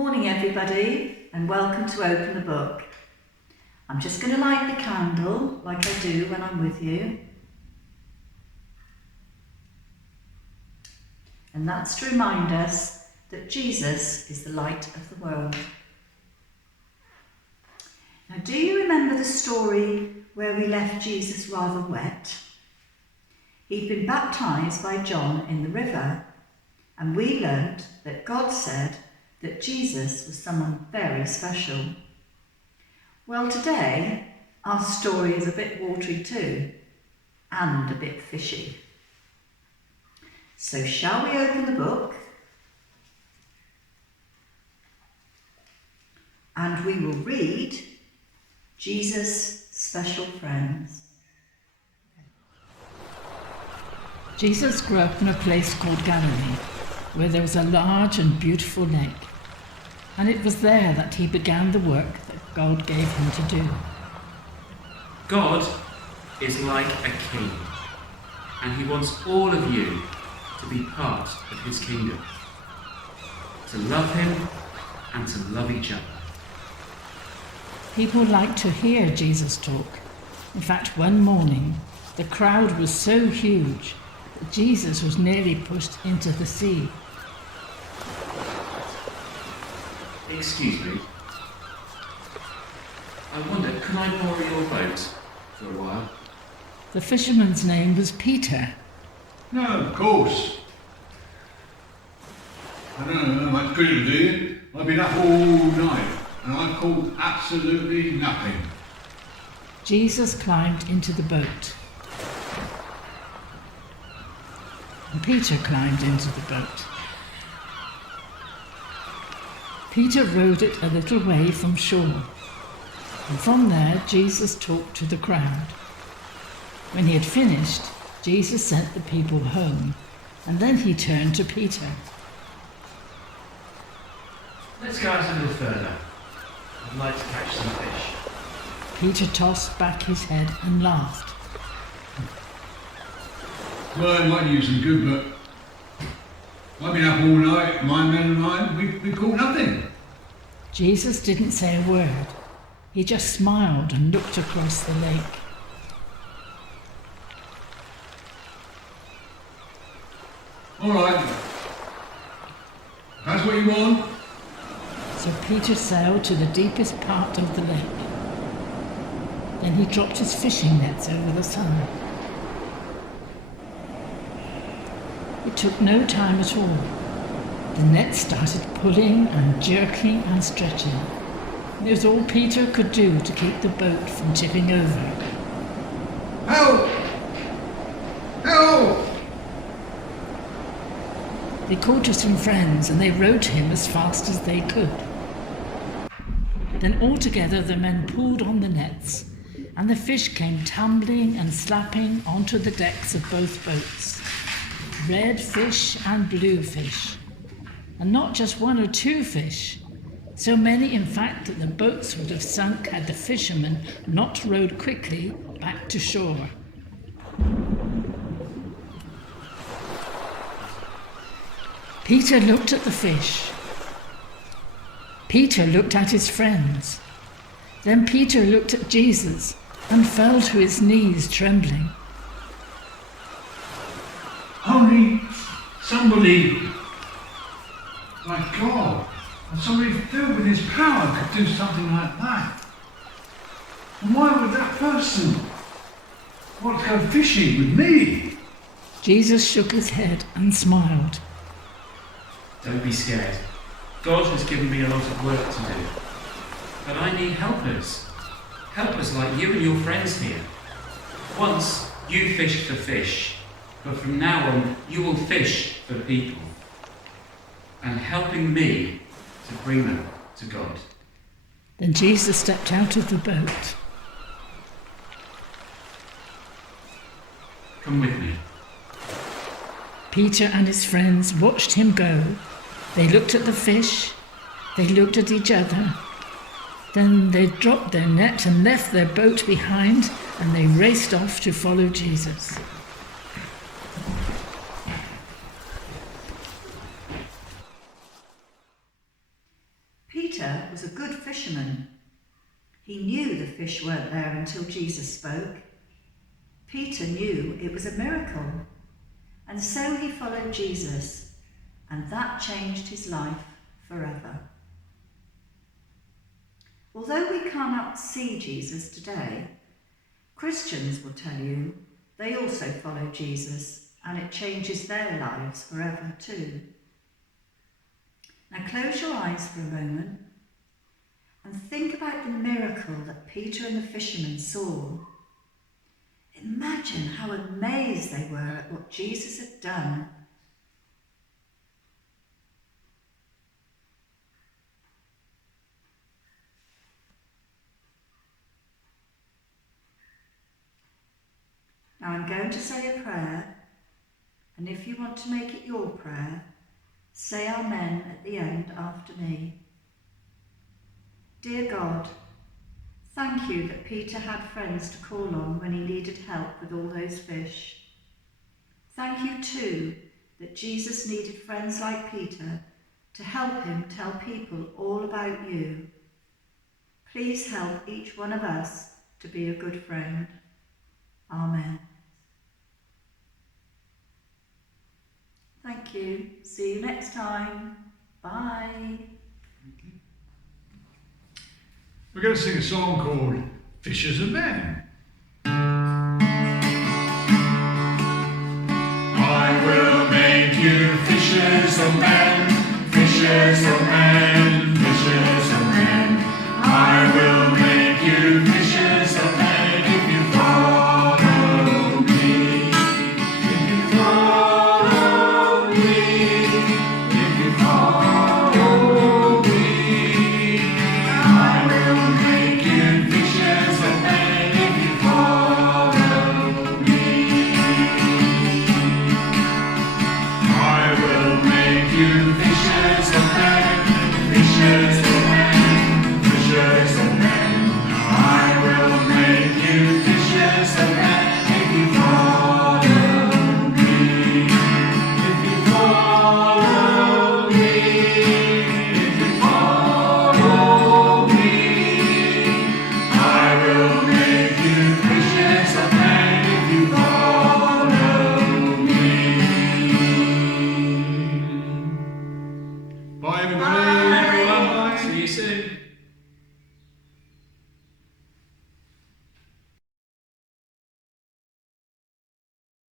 Morning everybody, and welcome to Open the Book. I'm just going to light the candle like I do when I'm with you. And that's to remind us that Jesus is the light of the world. Now, do you remember the story where we left Jesus rather wet? He'd been baptised by John in the river, and we learnt that God said that Jesus was someone very special. Well, today, our story is a bit watery too, and a bit fishy. So shall we open the book? And we will read Jesus' Special Friends. Jesus grew up in a place called Galilee, where there was a large and beautiful lake. And it was there that he began the work that God gave him to do. God is like a king, and he wants all of you to be part of his kingdom, to love him and to love each other. People liked to hear Jesus talk. In fact, one morning, the crowd was so huge that Jesus was nearly pushed into the sea. Excuse me. I wonder, can I borrow your boat for a while? The fisherman's name was Peter. No, of course. I don't know much good to do. I've been up all night and I've caught absolutely nothing. Jesus climbed into the boat. And Peter climbed into the boat. Peter rowed it a little way from shore, and from there Jesus talked to the crowd. When he had finished, Jesus sent the people home, and then he turned to Peter. Let's go out a little further. I'd like to catch some fish. Peter tossed back his head and laughed. Well, I might use some good, but I've been up all night, my men and I, we caught nothing. Jesus didn't say a word. He just smiled and looked across the lake. All right, if that's what you want. So Peter sailed to the deepest part of the lake. Then he dropped his fishing nets over the sun. It took no time at all. The net started pulling and jerking and stretching. It was all Peter could do to keep the boat from tipping over. Help! Help! They called to some friends and they rowed him as fast as they could. Then all together the men pulled on the nets, and the fish came tumbling and slapping onto the decks of both boats. Red fish and blue fish. And not just one or two fish. So many, in fact, that the boats would have sunk had the fishermen not rowed quickly back to shore. Peter looked at the fish. Peter looked at his friends. Then Peter looked at Jesus and fell to his knees trembling. Only somebody like God, and somebody filled with his power could do something like that. And why would that person want to go fishing with me? Jesus shook his head and smiled. Don't be scared. God has given me a lot of work to do. But I need helpers. Helpers like you and your friends here. Once you fished for fish, but from now on you will fish for people. And helping me to bring them to God. Then Jesus stepped out of the boat. Come with me. Peter and his friends watched him go. They looked at the fish. They looked at each other. Then they dropped their net and left their boat behind, and they raced off to follow Jesus. fisherman. He knew the fish weren't there until Jesus spoke. Peter knew it was a miracle, and so he followed Jesus, and that changed his life forever. Although we cannot see Jesus today, Christians will tell you they also follow Jesus, and it changes their lives forever too. Now close your eyes for a moment and think about the miracle that Peter and the fishermen saw. Imagine how amazed they were at what Jesus had done. Now I'm going to say a prayer, and if you want to make it your prayer, say Amen at the end after me. Dear God, thank you that Peter had friends to call on when he needed help with all those fish. Thank you too that Jesus needed friends like Peter to help him tell people all about you. Please help each one of us to be a good friend. Amen. Thank you. See you next time. Bye. We're going to sing a song called Fishers of Men. I will make you fishers of men, fishers of men.